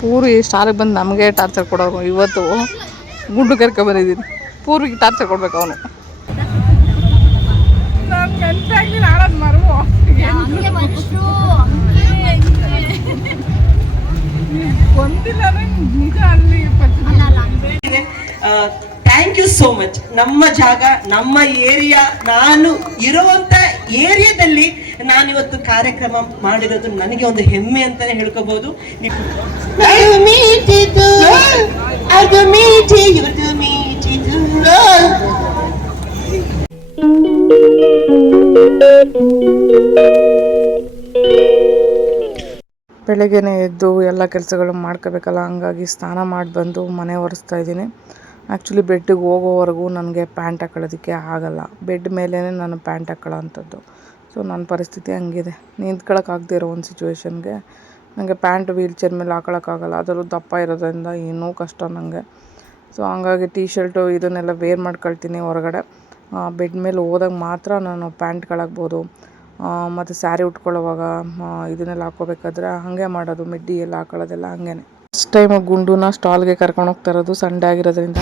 ಪೂರ್ವಿ ಸ್ಟಾಲಿಗೆ ಬಂದು ನಮಗೆ ಟಾರ್ಚರ್ ಕೊಡೋರು. ಇವತ್ತು ಗುಂಡು ಕರ್ಕೊ ಬಂದಿದ್ದೀನಿ. ಪೂರ್ವಿಗೆ ಟಾರ್ಚರ್ ಕೊಡ್ಬೇಕು ಅವನು. Thank you so much. ನಮ್ಮ ಜಾಗ, ನಮ್ಮ ಏರಿಯಾ, ನಾನು ಇರುವಂತ ಏರಿಯಾದಲ್ಲಿ ನಾನಿವತ್ತು ಕಾರ್ಯಕ್ರಮ ಮಾಡಿರೋದು ನನಗೆ ಒಂದು ಹೆಮ್ಮೆ ಅಂತಾನೆ ಹೇಳ್ಕೋಬಹುದು. ಬೆಳಗ್ಗೆನೇ ಎದ್ದು ಎಲ್ಲ ಕೆಲಸಗಳು ಮಾಡ್ಕೋಬೇಕಲ್ಲ, ಹಂಗಾಗಿ ಸ್ನಾನ ಮಾಡಿ ಬಂದು ಮನೆ ಒರೆಸ್ತಾ ಇದ್ದೀನಿ. ಆ್ಯಕ್ಚುಲಿ ಬೆಡ್ಡಿಗೆ ಹೋಗೋವರೆಗೂ ನನಗೆ ಪ್ಯಾಂಟ್ ಹಾಕೊಳ್ಳೋದಕ್ಕೆ ಆಗಲ್ಲ. ಬೆಡ್ ಮೇಲೇ ನಾನು ಪ್ಯಾಂಟ್ ಹಾಕೊಳ್ಳೋ ಅಂಥದ್ದು. ಸೊ ನನ್ನ ಪರಿಸ್ಥಿತಿ ಹಂಗಿದೆ. ನಿಂತ್ಕೊಳ್ಳೋಕ್ಕಾಗದೇ ಇರೋ ಒಂದು ಸಿಚುವೇಶನ್ಗೆ ನನಗೆ ಪ್ಯಾಂಟ್ ವೀಲ್ ಚೇರ್ ಮೇಲೆ ಹಾಕೊಳ್ಳೋಕ್ಕಾಗಲ್ಲ. ಅದರಲ್ಲೂ ದಪ್ಪ ಇರೋದ್ರಿಂದ ಇನ್ನೂ ಕಷ್ಟ ನನಗೆ. ಸೊ ಹಂಗಾಗಿ ಟೀ ಶರ್ಟು ಇದನ್ನೆಲ್ಲ ವೇರ್ ಮಾಡ್ಕೊಳ್ತೀನಿ ಹೊರಗಡೆ. ಬೆಡ್ ಮೇಲೆ ಹೋದಾಗ ಮಾತ್ರ ನಾನು ಪ್ಯಾಂಟ್ಗಳಾಗ್ಬೋದು. ಮತ್ತು ಸ್ಯಾರಿ ಉಟ್ಕೊಳ್ಳೋವಾಗ ಇದನ್ನೆಲ್ಲ ಹಾಕ್ಕೋಬೇಕಾದ್ರೆ ಹಾಗೆ ಮಾಡೋದು. ಮಿಡ್ಡಿ ಎಲ್ಲ ಹಾಕೊಳ್ಳೋದೆಲ್ಲ ಹಾಗೇ. ಫಸ್ಟ್ ಟೈಮ್ ಗುಂಡುನ ಸ್ಟಾಲ್ಗೆ ಕರ್ಕೊಂಡು ಹೋಗ್ತಾ ಇರೋದು, ಸಂಡೇ ಆಗಿರೋದ್ರಿಂದ.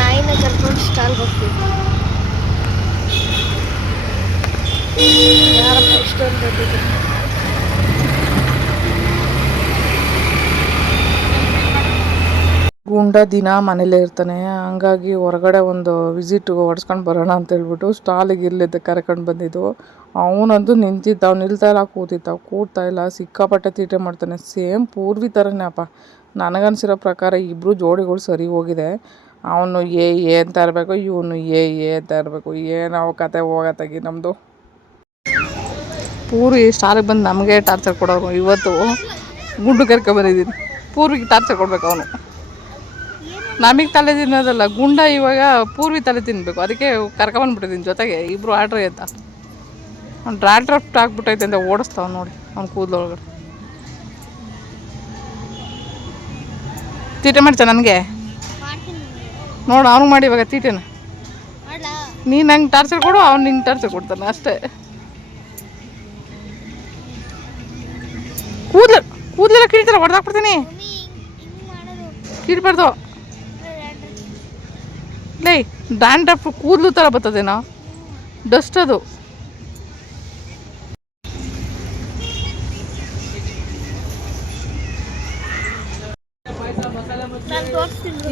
ನಾಯಿನ ಕರ್ಕೊಂಡು ಸ್ಟಾಲ್ಗೆ ಹೋಗ್ತೀವಿ. ಯಾರಪ್ಪ ಇಷ್ಟೊಂದು ದೊಡ್ಡದು. ಗುಂಡ ದಿನ ಮನೇಲೇ ಇರ್ತಾನೆ. ಹಂಗಾಗಿ ಹೊರಗಡೆ ಒಂದು ವಿಸಿಟ್ ಹೊಡ್ಸ್ಕೊಂಡು ಬರೋಣ ಅಂತ ಹೇಳ್ಬಿಟ್ಟು ಸ್ಟಾಲಿಗೆ ಇಲ್ಲಿದ್ದ ಕರ್ಕೊಂಡು ಬಂದಿದ್ದು. ಅವನಂತೂ ನಿಂತಿದ್ದ, ಅವ್ನು ನಿಲ್ತಾ ಇಲ್ಲ, ಕೂಡ್ತಾ ಇಲ್ಲ. ಸಿಕ್ಕಾಪಟ್ಟೆ ತೀಟೆ ಮಾಡ್ತಾನೆ. ಸೇಮ್ ಪೂರ್ವಿ ಥರನೇ ಅಪ್ಪ. ನನಗನ್ಸಿರೋ ಪ್ರಕಾರ ಇಬ್ಬರು ಜೋಡಿಗಳು ಸರಿ ಹೋಗಿದೆ. ಅವನು ಏ ಅಂತ ಇರಬೇಕು, ಇವನು ಏ ಅಂತ ಇರಬೇಕು. ಏನೋ ಕತೆ ಹೋಗತ್ತಾಗಿ ನಮ್ಮದು. ಪೂರ್ವಿ ಸ್ಟಾಲಿಗೆ ಬಂದು ನಮಗೆ ಟಾರ್ಚರ್ ಕೊಡೋರು. ಇವತ್ತು ಗುಂಡು ಕರ್ಕೊ ಬಂದಿದ್ದೀನಿ. ಪೂರ್ವಿಗೆ ಟಾರ್ಚರ್ ಕೊಡ್ಬೇಕು ಅವನು. ನಮಗೆ ತಲೆ ತಿನ್ನೋದಲ್ಲ, ಗುಂಡ ಇವಾಗ ಪೂರ್ವಿ ತಲೆ ತಿನ್ನಬೇಕು. ಅದಕ್ಕೆ ಕರ್ಕೊಂಬಂದ್ಬಿಟ್ಟಿದ್ದೀನಿ ಜೊತೆಗೆ. ಇಬ್ಬರು ಆಡ್ರಿ ಅಂತ. ಅವ್ನು ಡ್ರಾಫ್ಟ್ ಹಾಕ್ಬಿಟ್ಟೈತೆ ಅಂತ ಓಡಿಸ್ತಾವ ನೋಡಿ ಅವ್ನು ಕೂದಲೊಳಗಡೆ. ತೀಟೆ ಮಾಡ್ತಾ ನನಗೆ ನೋಡು. ಅವನು ಮಾಡಿ ಇವಾಗ ತೀಟೆನ. ನೀನು ನಂಗೆ ಟಾರ್ಚರ್ ಕೊಡು, ಅವ್ನು ನಿಂಗೆ ಟಾರ್ಚರ್ ಕೊಡ್ತಾನೆ ಅಷ್ಟೇ. ಕೂದಲೆಲ್ಲ ಕೀಳ್ತಾರ, ಹೊಡೆದಾಕ್ಬಿಡ್ತೀನಿ. ಕೀಳ್ಬಾರ್ದು ಲೇ. ಡ್ಯಾಂಡ್ರಫ್ ಕೂದಲು ಥರ ಬರ್ತದೇನೋ, ಡಸ್ಟ್ ಅದು.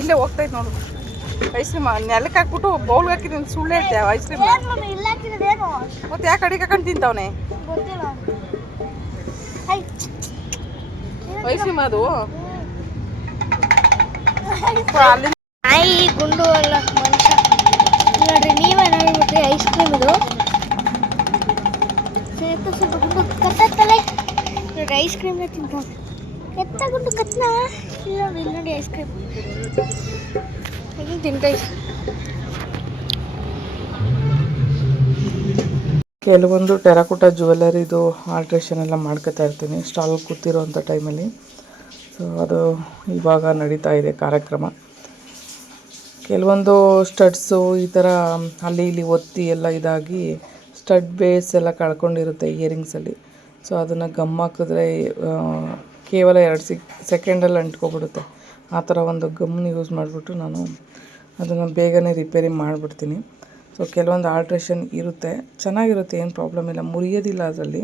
ಇಲ್ಲೇ ಹೋಗ್ತೈತೆ ನೋಡು. ಐಸ್ ಕ್ರೀಮ್ ನೆಲಕ್ಕೆ ಹಾಕ್ಬಿಟ್ಟು ಬೌಲ್ಗೆ ಹಾಕಿದ್ದೀನಿ. ಸುಳ್ಳು ಹೇಳ್ತೇವೆ ಐಸ್ ಕ್ರೀಮ್. ಮತ್ತೆ ಯಾಕೆ ಅಡಿಗೆ ಹಾಕೊಂಡು ತಿಂತಾವನೆ ಐಸ್ ಕ್ರೀಮ್ ಅದು. ನಾಯಿ ಗುಂಡು ಅಲ್ಲ ಮನುಷ್ಯ ನೋಡ್ರಿ. ನೀವೇ ನೋಡ್ಬಿಟ್ರಿ ಐಸ್ ಕ್ರೀಮ್ ಇದು. ಸ್ವಲ್ಪ ಗುಂಡು ಕತ್ತಲೆ ನೋಡ್ರಿ. ಐಸ್ ಕ್ರೀಮ್ನ ತಿಂತ ಎತ್ತ ಗುಂಡು ಕತ್ನ ಇಲ್ಲಿ ನೋಡಿ ಐಸ್ ಕ್ರೀಮ್ ತಿಂತೈತೆ. ಕೆಲವೊಂದು ಟೆರಾಕೋಟಾ ಜ್ಯುವೆಲ್ಲರಿದು ಆಲ್ಟ್ರೇಷನ್ ಎಲ್ಲ ಮಾಡ್ಕೋತಾ ಇರ್ತೀನಿ ಸ್ಟಾಲ್ ಕೂತಿರೋಂಥ ಟೈಮಲ್ಲಿ. ಸೊ ಅದು ಇವಾಗ ನಡೀತಾ ಇದೆ ಕಾರ್ಯಕ್ರಮ. ಕೆಲವೊಂದು ಸ್ಟಡ್ಸು ಈ ಥರ ಅಲ್ಲಿ ಇಲ್ಲಿ ಒತ್ತಿ ಎಲ್ಲ ಇದಾಗಿ ಸ್ಟಡ್ ಬೇಸ್ ಎಲ್ಲ ಕಳ್ಕೊಂಡಿರುತ್ತೆ ಇಯರಿಂಗ್ಸಲ್ಲಿ. ಸೊ ಅದನ್ನು ಗಮ್ ಹಾಕಿದ್ರೆ ಕೇವಲ 2 ಸೆಕೆಂಡಲ್ಲಿ ಅಂಟ್ಕೊಬಿಡುತ್ತೆ. ಆ ಥರ ಒಂದು ಗಮ್ನ ಯೂಸ್ ಮಾಡಿಬಿಟ್ಟು ನಾನು ಅದನ್ನು ಬೇಗನೆ ರಿಪೇರಿ ಮಾಡಿಬಿಡ್ತೀನಿ. ಸೊ ಕೆಲವೊಂದು ಆಲ್ಟ್ರೇಷನ್ ಇರುತ್ತೆ, ಚೆನ್ನಾಗಿರುತ್ತೆ, ಏನು ಪ್ರಾಬ್ಲಮ್ ಇಲ್ಲ, ಮುರಿಯೋದಿಲ್ಲ ಅದರಲ್ಲಿ.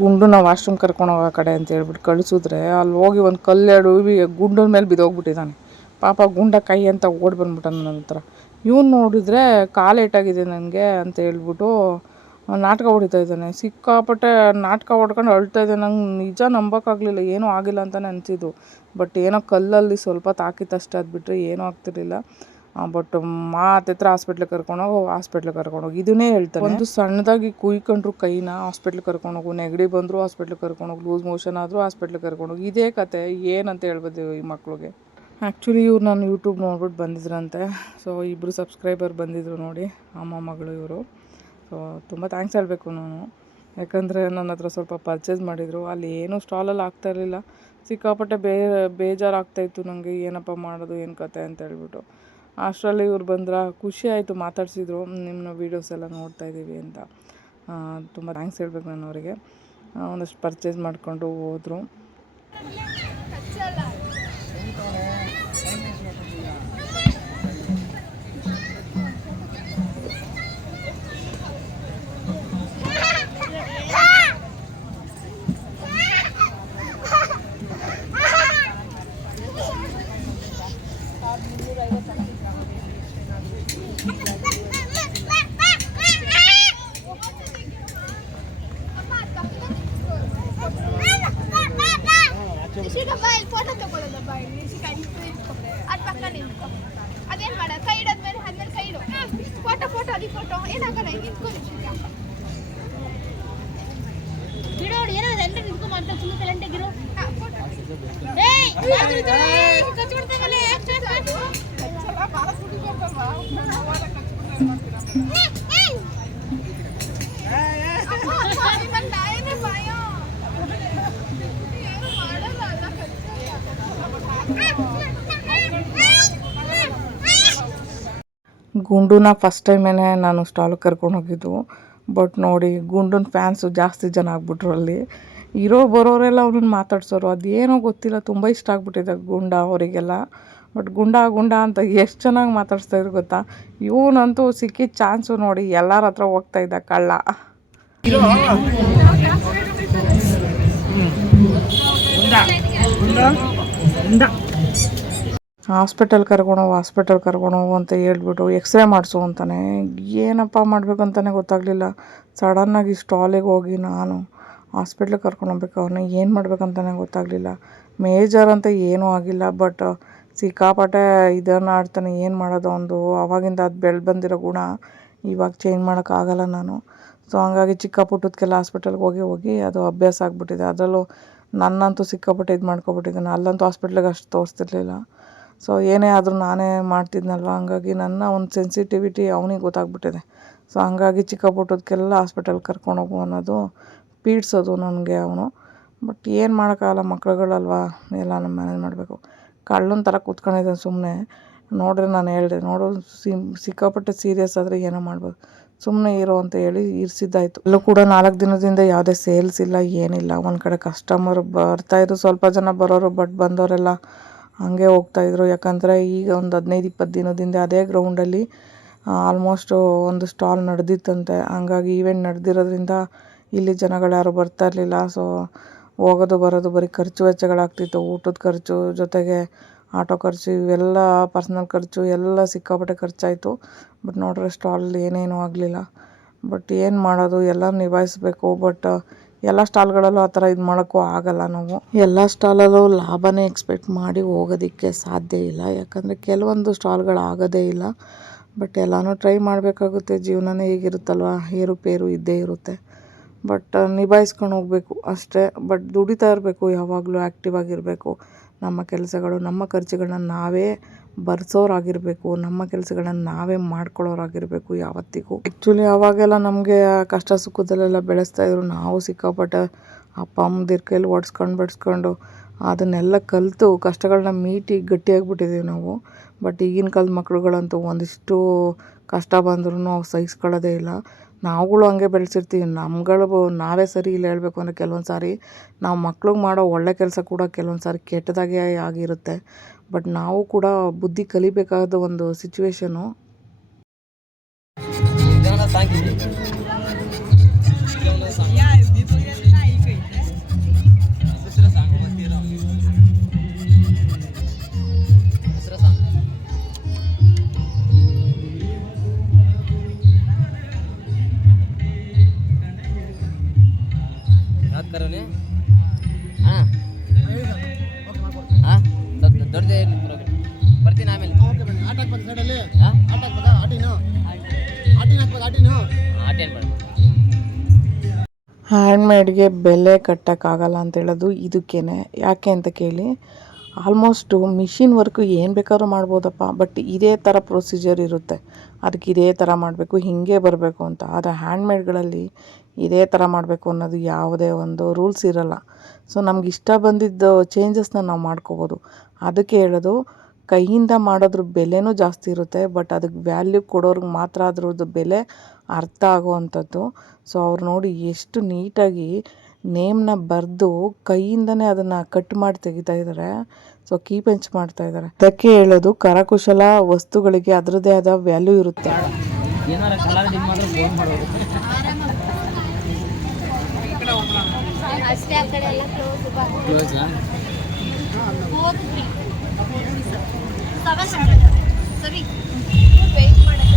ಗುಂಡು ನಾವು ವಾಶ್ರೂಮ್ ಕರ್ಕೊಂಡು ಹೋಗೋ ಕಡೆ ಅಂತ ಹೇಳ್ಬಿಟ್ಟು ಕಳಿಸಿದ್ರೆ ಅಲ್ಲಿ ಹೋಗಿ ಒಂದು ಕಲ್ಲೆರಡು ಗುಂಡನ ಮೇಲೆ ಬಿದ್ದೋಗ್ಬಿಟ್ಟಿದ್ದಾನೆ ಪಾಪ. ಗುಂಡ ಕೈ ಅಂತ ಓಡಿ ಬಂದ್ಬಿಟ್ಟ ನನ್ನ ಹತ್ರ. ಇವ್ನು ನೋಡಿದರೆ ಕಾಲೇಟಾಗಿದೆ ನನಗೆ ಅಂತ ಹೇಳ್ಬಿಟ್ಟು ನಾಟಕ ಹೊಡಿತಾ ಇದ್ದಾನೆ. ಸಿಕ್ಕಾಪಟ್ಟೆ ನಾಟಕ ಹೊಡ್ಕೊಂಡು ಅಳ್ತಾ ಇದ್ದೆ. ನಂಗೆ ನಿಜ ನಂಬೋಕ್ಕಾಗಲಿಲ್ಲ, ಏನೂ ಆಗಿಲ್ಲ ಅಂತಲೇ ಅನಿಸಿದ್ದು. ಬಟ್ ಏನೋ ಕಲ್ಲಲ್ಲಿ ಸ್ವಲ್ಪ ತಾಕಿತ್ತಷ್ಟೇ, ಅದು ಬಿಟ್ಟರೆ ಏನೂ ಆಗ್ತಿರ್ಲಿಲ್ಲ. ಬಟ್ ಮಾತ್ರ ಹಾಸ್ಪಿಟ್ಲಿಗೆ ಕರ್ಕೊಂಡೋಗಿ ಇದನ್ನೇ ಹೇಳ್ತಾರೆ. ಒಂದು ಸಣ್ಣದಾಗಿ ಕುಯ್ಕೊಂಡ್ರು ಕೈನ ಹಾಸ್ಪಿಟ್ಲಿಗೆ ಕರ್ಕೊಂಡೋಗು, ನೆಗಡಿ ಬಂದರೂ ಹಾಸ್ಪಿಟ್ಲಿಗೆ ಕರ್ಕೊಂಡೋಗಿ, ಲೂಸ್ ಮೋಷನ್ ಆದರೂ ಹಾಸ್ಪಿಟ್ಲಿಗೆ ಕರ್ಕೊಂಡೋಗಿ. ಇದೇ ಕತೆ ಏನಂತ ಹೇಳ್ಬೋದು ಈ ಮಕ್ಳಿಗೆ. ಆ್ಯಕ್ಚುಲಿ ಇವ್ರು ನಾನು ಯೂಟ್ಯೂಬ್ ನೋಡ್ಬಿಟ್ಟು ಬಂದಿದ್ರಂತೆ. ಸೊ ಇಬ್ಬರು ಸಬ್ಸ್ಕ್ರೈಬರ್ ಬಂದಿದ್ರು ನೋಡಿ, ಅಮ್ಮ ಮಗಳು ಇವರು. ಸೊ ತುಂಬ ಥ್ಯಾಂಕ್ಸ್ ಹೇಳಬೇಕು ನಾನು. ಯಾಕಂದರೆ ನನ್ನ ಹತ್ರ ಸ್ವಲ್ಪ ಪರ್ಚೇಸ್ ಮಾಡಿದರು. ಅಲ್ಲಿ ಏನೂ ಸ್ಟಾಲಲ್ಲಿ ಆಗ್ತಾಯಿರಲಿಲ್ಲ. ಸಿಕ್ಕಾಪಟ್ಟೆ ಬೇಜಾರಾಗ್ತಾಯಿತ್ತು ನನಗೆ, ಏನಪ್ಪ ಮಾಡೋದು ಏನು ಕತೆ ಅಂತ ಹೇಳ್ಬಿಟ್ಟು. ಅಷ್ಟರಲ್ಲಿ ಇವ್ರು ಬಂದ್ರೆ ಖುಷಿ ಆಯಿತು, ಮಾತಾಡಿಸಿದ್ರು, ನಿಮ್ಮ ವೀಡಿಯೋಸ್ ಎಲ್ಲ ನೋಡ್ತಾ ಇದ್ದೀವಿ ಅಂತ. ತುಂಬ ಥ್ಯಾಂಕ್ಸ್ ಹೇಳ್ಬೇಕು ನಾನು ಅವರಿಗೆ. ಒಂದಷ್ಟು ಪರ್ಚೇಸ್ ಮಾಡಿಕೊಂಡು ಹೋದರು. ಫೋಟೋ ತಗೊಳ್ಳೋದಪ್ಪ, ಅದ್ ಪಕ್ಕ ನಿಂತ್ಕೊ. ಅದೇನ್ ಮಾಡ, ಕೈ ಇಡದ್ಮೇಲೆ ಹನ್ನೆರಡು ಕೈ ಇಡು. ಫೋಟೋ ಅದಿ ಫೋಟೋ ಏನಾಗಲ್ಲ, ನಿಂತ್ಕೊ ಗಿಡೋ ಏನೋ ಅಂದ್ರೆ ನಿಂತ್ಕೊ ಮಾಡ್ತಾ ಸುಮ್ಮನೆ ಕಲೆಂಟಾಗಿರೋ ಗುಂಡುನ ಫಸ್ಟ್ ಟೈಮೇನೆ ನಾನು ಸ್ಟಾಲಿಗೆ ಕರ್ಕೊಂಡು ಹೋಗಿದ್ದು. ಬಟ್ ನೋಡಿ, ಗುಂಡನ ಫ್ಯಾನ್ಸು ಜಾಸ್ತಿ ಜನ ಆಗ್ಬಿಟ್ರು ಅಲ್ಲಿ. ಇರೋ ಬರೋರೆಲ್ಲ ಅವ್ರನ್ನ ಮಾತಾಡ್ಸೋರು, ಅದೇನೋ ಗೊತ್ತಿಲ್ಲ, ತುಂಬ ಇಷ್ಟ ಆಗ್ಬಿಟ್ಟಿದೆ ಗುಂಡ ಅವರಿಗೆಲ್ಲ. ಬಟ್ ಗುಂಡ ಅಂತ ಎಷ್ಟು ಚೆನ್ನಾಗಿ ಮಾತಾಡ್ಸ್ತಾಯಿದ್ರು ಗೊತ್ತಾ. ಇವನಂತೂ ಸಿಕ್ಕಿದ ಚಾನ್ಸು ನೋಡಿ ಎಲ್ಲರ ಹತ್ರ ಹೋಗ್ತಾ ಇದ್ದ ಕಳ್ಳ. ಹಾಸ್ಪಿಟಲ್ ಕರ್ಕೊಂಡೋಗು ಅಂತ ಹೇಳ್ಬಿಟ್ಟು ಎಕ್ಸ್ರೇ ಮಾಡಿಸು ಅಂತಾನೆ. ಏನಪ್ಪ ಮಾಡಬೇಕು ಅಂತಲೇ ಗೊತ್ತಾಗಲಿಲ್ಲ. ಸಡನ್ನಾಗಿ ಸ್ಟಾಲಿಗೆ ಹೋಗಿ ನಾನು ಹಾಸ್ಪಿಟ್ಲಿಗೆ ಕರ್ಕೊಂಡೋಗ್ಬೇಕು ಅವ್ರನ್ನ. ಏನು ಮಾಡ್ಬೇಕಂತಲೇ ಗೊತ್ತಾಗಲಿಲ್ಲ. ಮೇಜರ್ ಅಂತ ಏನೂ ಆಗಿಲ್ಲ, ಬಟ್ ಸಿಕ್ಕಾಪಟ್ಟೆ ಇದನ್ನು ಆಡ್ತಾನೆ. ಏನು ಮಾಡೋದು, ಒಂದು ಅವಾಗಿಂದ ಅದು ಬೆಳೆದು ಬಂದಿರೋ ಗುಣ ಇವಾಗ ಚೇಂಜ್ ಮಾಡೋಕ್ಕಾಗಲ್ಲ ನಾನು. ಸೊ ಹಂಗಾಗಿ ಚಿಕ್ಕ ಪುಟ್ಟದಕ್ಕೆಲ್ಲ ಹಾಸ್ಪಿಟಲ್ಗೆ ಹೋಗಿ ಅದು ಅಭ್ಯಾಸ ಆಗಿಬಿಟ್ಟಿದೆ. ಅದರಲ್ಲೂ ನನ್ನಂತೂ ಸಿಕ್ಕಾಪಟ್ಟೆ ಇದು ಮಾಡ್ಕೊಬಿಟ್ಟಿದ್ದಾನೆ. ಅಲ್ಲಂತೂ ಹಾಸ್ಪಿಟ್ಲಿಗೆ ಅಷ್ಟು ತೋರಿಸ್ತಿರ್ಲಿಲ್ಲ. ಸೊ ಏನೇ ಆದರೂ ನಾನೇ ಮಾಡ್ತಿದ್ನಲ್ವ, ಹಂಗಾಗಿ ನನ್ನ ಒಂದು ಸೆನ್ಸಿಟಿವಿಟಿ ಅವನಿಗೆ ಗೊತ್ತಾಗ್ಬಿಟ್ಟಿದೆ. ಸೊ ಹಂಗಾಗಿ ಚಿಕ್ಕ ಪುಟ್ಟದಕ್ಕೆಲ್ಲ ಹಾಸ್ಪಿಟಲ್ಗೆ ಕರ್ಕೊಂಡೋಗು ಅನ್ನೋದು ಪೀಡ್ಸೋದು ನನಗೆ ಅವನು. ಬಟ್ ಏನು ಮಾಡೋಕ್ಕಾಗಲ್ಲ, ಮಕ್ಳುಗಳಲ್ವ, ಎಲ್ಲ ನಮ್ಮ ಮ್ಯಾನೇಜ್ ಮಾಡಬೇಕು. ಕಳ್ಳನ ಥರ ಕೂತ್ಕೊಂಡಿದ್ದಾನೆ ಸುಮ್ಮನೆ. ನೋಡ್ರಿ ನಾನು ಹೇಳಿದೆ, ನೋಡು ಸಿಕ್ಕಾಪಟ್ಟೆ ಸೀರಿಯಸ್ ಆದರೆ ಏನೋ ಮಾಡ್ಬೋದು, ಸುಮ್ಮನೆ ಇರೋ ಅಂತ ಹೇಳಿ ಇರಿಸಿದ್ದಾಯಿತು. ಅಲ್ಲೂ ಕೂಡ 4 ದಿನದಿಂದ ಯಾವುದೇ ಸೇಲ್ಸ್ ಇಲ್ಲ, ಏನಿಲ್ಲ. ಒಂದು ಕಡೆ ಕಸ್ಟಮರ್ ಬರ್ತಾಯಿದ್ರು, ಸ್ವಲ್ಪ ಜನ ಬರೋರು, ಬಟ್ ಬಂದವರೆಲ್ಲ ಹಾಗೆ ಹೋಗ್ತಾಯಿದ್ರು. ಯಾಕಂದರೆ ಈಗ ಒಂದು 15-20 ದಿನದಿಂದ ಅದೇ ಗ್ರೌಂಡಲ್ಲಿ ಆಲ್ಮೋಸ್ಟು ಒಂದು ಸ್ಟಾಲ್ ನಡೆದಿತ್ತಂತೆ. ಹಂಗಾಗಿ ಈವೆಂಟ್ ನಡೆದಿರೋದ್ರಿಂದ ಇಲ್ಲಿ ಜನಗಳು ಯಾರು ಬರ್ತಾ ಇರಲಿಲ್ಲ. ಸೊ ಹೋಗೋದು ಬರೋದು ಬರೀ ಖರ್ಚು ವೆಚ್ಚಗಳಾಗ್ತಿತ್ತು. ಊಟದ ಖರ್ಚು ಜೊತೆಗೆ ಆಟೋ ಖರ್ಚು, ಇವೆಲ್ಲ ಪರ್ಸ್ನಲ್ ಖರ್ಚು ಎಲ್ಲ ಸಿಕ್ಕಾಪಟ್ಟೆ ಖರ್ಚಾಯಿತು. ಬಟ್ ನೋಡ್ರೆ ಸ್ಟಾಲಲ್ಲಿ ಏನೇನೂ ಆಗಲಿಲ್ಲ. ಬಟ್ ಏನು ಮಾಡೋದು, ಎಲ್ಲ ನಿಭಾಯಿಸ್ಬೇಕು. ಬಟ್ ಎಲ್ಲ ಸ್ಟಾಲ್ಗಳಲ್ಲೂ ಆ ಥರ ಇದು ಮಾಡೋಕ್ಕೂ ಆಗಲ್ಲ. ನಾವು ಎಲ್ಲ ಸ್ಟಾಲಲ್ಲೂ ಲಾಭನೇ ಎಕ್ಸ್ಪೆಕ್ಟ್ ಮಾಡಿ ಹೋಗೋದಕ್ಕೆ ಸಾಧ್ಯ ಇಲ್ಲ. ಯಾಕಂದರೆ ಕೆಲವೊಂದು ಸ್ಟಾಲ್ಗಳು ಆಗೋದೇ ಇಲ್ಲ. ಬಟ್ ಎಲ್ಲನೂ ಟ್ರೈ ಮಾಡಬೇಕಾಗುತ್ತೆ. ಜೀವನನೇ ಹೀಗಿರುತ್ತಲ್ವ, ಏರುಪೇರು ಇದ್ದೇ ಇರುತ್ತೆ. ಬಟ್ ನಿಭಾಯಿಸ್ಕೊಂಡು ಹೋಗಬೇಕು ಅಷ್ಟೇ. ಬಟ್ ದುಡಿತಾ ಇರಬೇಕು, ಯಾವಾಗಲೂ ಆ್ಯಕ್ಟಿವ್ ಆಗಿರಬೇಕು. ನಮ್ಮ ಕೆಲಸಗಳು, ನಮ್ಮ ಖರ್ಚುಗಳನ್ನ ನಾವೇ ಭರಿಸೋರಾಗಿರಬೇಕು. ನಮ್ಮ ಕೆಲಸಗಳನ್ನ ನಾವೇ ಮಾಡ್ಕೊಳ್ಳೋರಾಗಿರಬೇಕು ಯಾವತ್ತಿಗೂ. ಆ್ಯಕ್ಚುಲಿ ಅವಾಗೆಲ್ಲ ನಮಗೆ ಕಷ್ಟ ಸುಖದಲ್ಲೆಲ್ಲ ಬೆಳೆಸ್ತಾಯಿದ್ರು. ನಾವು ಸಿಕ್ಕಾಪಟ್ಟೆ ಅಪ್ಪ ಅಮ್ಮದಿರ ಕೈಲಿ ಬಡಿಸ್ಕೊಂಡು ಅದನ್ನೆಲ್ಲ ಕಲಿತು ಕಷ್ಟಗಳನ್ನ ಮೀಟಿ ಗಟ್ಟಿಯಾಗಿಬಿಟ್ಟಿದ್ದೀವಿ ನಾವು. ಬಟ್ ಈಗಿನ ಕಾಲದ ಮಕ್ಳುಗಳಂತೂ ಒಂದಿಷ್ಟು ಕಷ್ಟ ಬಂದ್ರೂ ಅವು ಸಹಿಸ್ಕೊಳ್ಳೋದೇ ಇಲ್ಲ. ನಾವುಗಳು ಹಂಗೆ ಬೆಳೆಸಿರ್ತೀವಿ. ನಮ್ಗಳು ನಾವೇ ಸರಿ ಇಲ್ಲ ಹೇಳಬೇಕು ಅಂದರೆ ಕೆಲವೊಂದು ಸಾರಿ ನಾವು ಮಕ್ಳಿಗೆ ಮಾಡೋ ಒಳ್ಳೆ ಕೆಲಸ ಕೂಡ ಕೆಲವೊಂದು ಸಾರಿ ಕೆಟ್ಟದಾಗೆ ಆಗಿರುತ್ತೆ. ಬಟ್ ನಾವು ಕೂಡ ಬುದ್ಧಿ ಕಲಿಬೇಕಾದ ಒಂದು ಸಿಚುವೇಶನು. ಬರ್ತೀನಿ ಆಮೇಲೆ ಹ್ಯಾಂಡ್ಮೇಡ್ಗೆ ಬೆಲೆ ಕಟ್ಟೋಕ್ಕಾಗಲ್ಲ ಅಂತ ಹೇಳೋದು ಇದಕ್ಕೇ. ಯಾಕೆ ಅಂತ ಕೇಳಿ, ಆಲ್ಮೋಸ್ಟು ಮಿಷಿನ್ ವರ್ಕು ಏನು ಬೇಕಾದ್ರೂ ಮಾಡ್ಬೋದಪ್ಪ. ಬಟ್ ಇದೇ ಥರ ಪ್ರೊಸೀಜರ್ ಇರುತ್ತೆ, ಅದಕ್ಕೆ ಇದೇ ಥರ ಮಾಡಬೇಕು, ಹೀಗೆ ಬರಬೇಕು ಅಂತ. ಆದರೆ ಹ್ಯಾಂಡ್ಮೇಡ್ಗಳಲ್ಲಿ ಇದೇ ಥರ ಮಾಡಬೇಕು ಅನ್ನೋದು ಯಾವುದೇ ಒಂದು ರೂಲ್ಸ್ ಇರೋಲ್ಲ. ಸೊ ನಮ್ಗೆ ಇಷ್ಟ ಬಂದಿದ್ದು ಚೇಂಜಸ್ನ ನಾವು ಮಾಡ್ಕೋಬೋದು. ಅದಕ್ಕೆ ಹೇಳೋದು, ಕೈಯಿಂದ ಮಾಡೋದ್ರ ಬೆಲೆನೂ ಜಾಸ್ತಿ ಇರುತ್ತೆ, ಬಟ್ ಅದಕ್ಕೆ ವ್ಯಾಲ್ಯೂ ಕೊಡೋರ್ಗೆ ಮಾತ್ರ ಅದ್ರದ್ದು ಬೆಲೆ ಅರ್ಥ ಆಗೋವಂಥದ್ದು. ಸೊ ಅವ್ರು ನೋಡಿ ಎಷ್ಟು ನೀಟಾಗಿ ನೇಮ್ನ ಬರೆದು ಕೈಯಿಂದನೇ ಅದನ್ನು ಕಟ್ ಮಾಡಿ ತೆಗಿತಾ ಇದ್ದಾರೆ. ಸೊ ಕೀಪೆಂಚ್ ಮಾಡ್ತಾ ಇದ್ದಾರೆ. ಅದಕ್ಕೆ ಹೇಳೋದು ಕರಕುಶಲ ವಸ್ತುಗಳಿಗೆ ಅದರದ್ದೇ ಆದ ವ್ಯಾಲ್ಯೂ ಇರುತ್ತೆ. ಅಷ್ಟೇ ಆ ಕಡೆ ಎಲ್ಲ ಕ್ಲೋಸ್ ಸರಿ ವೆಯ್ಟ್ ಮಾಡಕ್ಕೆ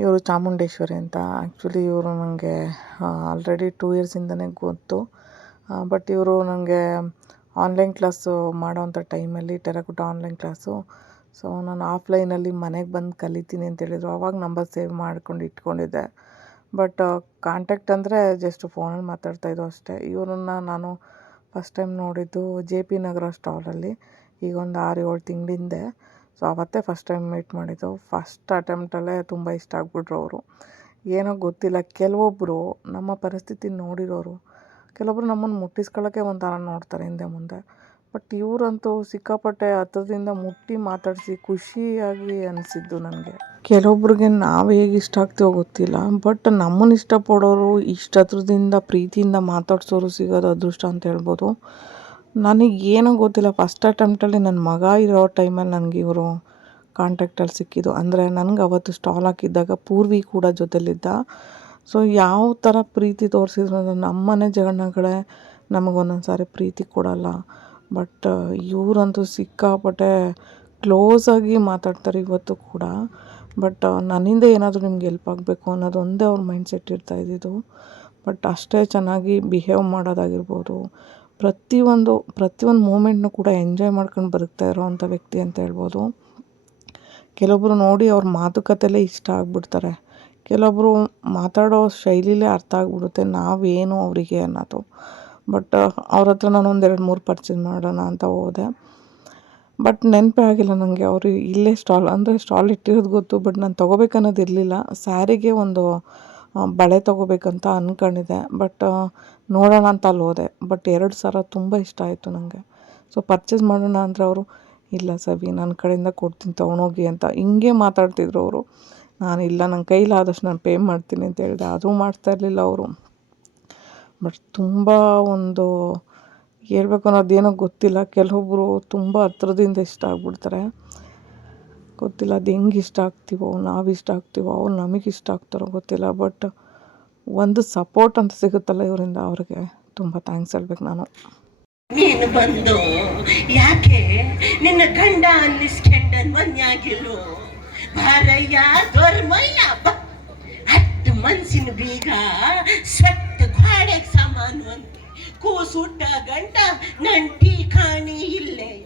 ಇವರು ಚಾಮುಂಡೇಶ್ವರಿ ಅಂತ. ಆ್ಯಕ್ಚುಲಿ ಇವರು ನನಗೆ ಆಲ್ರೆಡಿ 2 ಇಯರ್ಸಿಂದನೇ ಗೊತ್ತು. ಬಟ್ ಇವರು ನನಗೆ ಆನ್ಲೈನ್ ಕ್ಲಾಸು ಮಾಡೋವಂಥ ಟೈಮಲ್ಲಿ ಟೆರಕೋಟ ಆನ್ಲೈನ್ ಕ್ಲಾಸು. ಸೊ ನಾನು ಆಫ್ಲೈನಲ್ಲಿ ಮನೆಗೆ ಬಂದು ಕಲಿತೀನಿ ಅಂತ ಹೇಳಿದರು. ಆವಾಗ ನಂಬರ್ ಸೇವ್ ಮಾಡ್ಕೊಂಡು ಇಟ್ಕೊಂಡಿದ್ದೆ. ಬಟ್ ಕಾಂಟ್ಯಾಕ್ಟ್ ಅಂದರೆ ಜಸ್ಟ್ ಫೋನಲ್ಲಿ ಮಾತಾಡ್ತಾಯಿದ್ದು ಅಷ್ಟೇ. ಇವರನ್ನು ನಾನು ಫಸ್ಟ್ ಟೈಮ್ ನೋಡಿದ್ದು JP ನಗರ ಸ್ಟಾಲಲ್ಲಿ, ಈಗ ಒಂದು 6-7 ತಿಂಗಳಿಂದೆ. ಸೊ ಆವತ್ತೇ ಫಸ್ಟ್ ಟೈಮ್ ಮೀಟ್ ಮಾಡಿದ್ದು. ಫಸ್ಟ್ ಅಟೆಂಪ್ಟಲ್ಲೇ ತುಂಬ ಇಷ್ಟ ಆಗ್ಬಿಟ್ರು ಅವರು. ಏನೋ ಗೊತ್ತಿಲ್ಲ, ಕೆಲವೊಬ್ಬರು ನಮ್ಮ ಪರಿಸ್ಥಿತಿ ನೋಡಿರೋರು, ಕೆಲವೊಬ್ರು ನಮ್ಮನ್ನು ಮುಟ್ಟಿಸ್ಕೊಳ್ಳೋಕ್ಕೆ ಒಂಥರ ನೋಡ್ತಾರೆ ಹಿಂದೆ ಮುಂದೆ. ಬಟ್ ಇವರಂತೂ ಸಿಕ್ಕಾಪಟ್ಟೆ ಹತ್ರದಿಂದ ಮುಟ್ಟಿ ಮಾತಾಡಿಸಿ ಖುಷಿಯಾಗಿ ಅನಿಸಿದ್ದು ನನಗೆ. ಕೆಲವೊಬ್ರಿಗೆ ನಾವು ಹೇಗೆ ಇಷ್ಟ ಆಗ್ತೀವೋ ಗೊತ್ತಿಲ್ಲ, ಬಟ್ ನಮ್ಮನ್ನು ಇಷ್ಟಪಡೋರು ಇಷ್ಟು ಹತ್ರದಿಂದ ಪ್ರೀತಿಯಿಂದ ಮಾತಾಡ್ಸೋರು ಸಿಗೋದು ಅದೃಷ್ಟ ಅಂತ ಹೇಳ್ಬೋದು. ನನಗೇನೋ ಗೊತ್ತಿಲ್ಲ, ಫಸ್ಟ್ ಅಟೆಂಪ್ಟಲ್ಲಿ ನನ್ನ ಮಗ ಇರೋ ಟೈಮಲ್ಲಿ ನನಗೆ ಇವರು ಕಾಂಟ್ಯಾಕ್ಟಲ್ಲಿ ಸಿಕ್ಕಿದ್ದು. ಅಂದರೆ ನನಗೆ ಅವತ್ತು ಸ್ಟಾಲ್ ಹಾಕಿದ್ದಾಗ ಪೂರ್ವಿ ಕೂಡ ಜೊತೆಲಿದ್ದ. ಸೊ ಯಾವ ಥರ ಪ್ರೀತಿ ತೋರಿಸಿದ್ರು ಅಂದರೆ ನಮ್ಮನೆ ಜನಗಳೇ ನಮಗೆ ಒಂದೊಂದು ಸಾರಿ ಪ್ರೀತಿ ಕೊಡಲ್ಲ, ಬಟ್ ಇವರಂತೂ ಸಿಕ್ಕಾಪಟ್ಟೆ ಕ್ಲೋಸಾಗಿ ಮಾತಾಡ್ತಾರೆ ಇವತ್ತು ಕೂಡ. ಬಟ್ ನನ್ನಿಂದ ಏನಾದರೂ ನಿಮ್ಗೆ ಹೆಲ್ಪ್ ಆಗಬೇಕು ಅನ್ನೋದು ಒಂದೇ ಅವ್ರ ಮೈಂಡ್ಸೆಟ್ ಇರ್ತಾಯಿದ್ದು. ಬಟ್ ಅಷ್ಟೇ ಚೆನ್ನಾಗಿ ಬಿಹೇವ್ ಮಾಡೋದಾಗಿರ್ಬೋದು, ಪ್ರತಿಯೊಂದು ಮೂಮೆಂಟ್ನೂ ಕೂಡ ಎಂಜಾಯ್ ಮಾಡ್ಕೊಂಡು ಬದುಕ್ತಾ ಇರೋವಂಥ ವ್ಯಕ್ತಿ ಅಂತ ಹೇಳ್ಬೋದು. ಕೆಲವೊಬ್ಬರು ನೋಡಿ ಅವ್ರ ಮಾತುಕತೆಯಲ್ಲೇ ಇಷ್ಟ ಆಗಿಬಿಡ್ತಾರೆ, ಕೆಲವೊಬ್ಬರು ಮಾತಾಡೋ ಶೈಲಿಲೇ ಅರ್ಥ ಆಗಿಬಿಡುತ್ತೆ ನಾವೇನು ಅವರಿಗೆ ಅನ್ನೋದು. ಬಟ್ ಅವ್ರ ಹತ್ರ ನಾನು 1-2-3 ಪರ್ಚೇಸ್ ಮಾಡೋಣ ಅಂತ ಹೋದೆ, ಬಟ್ ನೆನಪೇ ಆಗಿಲ್ಲ ನನಗೆ. ಅವರು ಇಲ್ಲೇ ಸ್ಟಾಲ್ ಇಟ್ಟಿರೋದು ಗೊತ್ತು, ಬಟ್ ನಾನು ತೊಗೋಬೇಕನ್ನೋದು ಇರಲಿಲ್ಲ. ಸ್ಯಾರಿಗೆ ಒಂದು ಬಳೆ ತೊಗೋಬೇಕಂತ ಅಂದ್ಕೊಂಡಿದ್ದೆ, ಬಟ್ ನೋಡೋಣ ಅಂತ ಅಲ್ಲಿ ಹೋದೆ. ಬಟ್ 2 ಸರ ತುಂಬ ಇಷ್ಟ ಆಯಿತು ನನಗೆ. ಸೊ ಪರ್ಚೇಸ್ ಮಾಡೋಣ ಅಂದರೆ ಅವರು, ಇಲ್ಲ ಸವಿ ನನ್ನ ಕಡೆಯಿಂದ ಕೊಡ್ತೀನಿ ತೊಗೊಂಡೋಗಿ ಅಂತ ಹಿಂಗೆ ಮಾತಾಡ್ತಿದ್ರು ಅವರು. ನಾನು ಇಲ್ಲ, ನನ್ನ ಕೈಲಾದಷ್ಟು ನಾನು ಪೇ ಮಾಡ್ತೀನಿ ಅಂತ ಹೇಳಿದೆ. ಅದು ಮಾಡ್ತಾ ಇರಲಿಲ್ಲ ಅವರು. ಬಟ್ ತುಂಬ ಒಂದು ಹೇಳ್ಬೇಕು ಅನ್ನೋದೇನೋ ಗೊತ್ತಿಲ್ಲ, ಕೆಲವೊಬ್ಬರು ತುಂಬ ಹತ್ರದಿಂದ ಇಷ್ಟ ಆಗ್ಬಿಡ್ತಾರೆ. ಗೊತ್ತಿಲ್ಲ ಅದು ಹೆಂಗೆ ಇಷ್ಟ ಆಗ್ತೀವೋ, ನಾವು ಇಷ್ಟ ಆಗ್ತೀವೋ, ಅವ್ರು ನಮಗೆ ಇಷ್ಟ ಆಗ್ತಾರೋ ಗೊತ್ತಿಲ್ಲ. ಬಟ್ ಒಂದು ಸಪೋರ್ಟ್ ಅಂತ ಸಿಗುತ್ತಲ್ಲ ಇವರಿಂದ, ಅವ್ರಿಗೆ ತುಂಬ ಥ್ಯಾಂಕ್ಸ್ ಹೇಳ್ಬೇಕು ನಾನು. ನೀನು ಬಂದು ಯಾಕೆ ನಿನ್ನ ಗಂಡ ಅನ್ನಿಸ್ಕೊಂಡನ್ ಮನ್ಯಾಗಿಲು ಭಾರಯ್ಯ ದೊರ್ಮಯ್ಯ ಹತ್ತು ಮನ್ಸಿನ ಬೀಗ ಸ್ವತ್ತು ಗಾಡೆಗೆ ಸಾಮಾನು ಅಂತ ಕೂಸುಟ್ಟ ಗಂಟ ನಂಟಿ ಕಾಣಿ ಇಲ್ಲೆಯ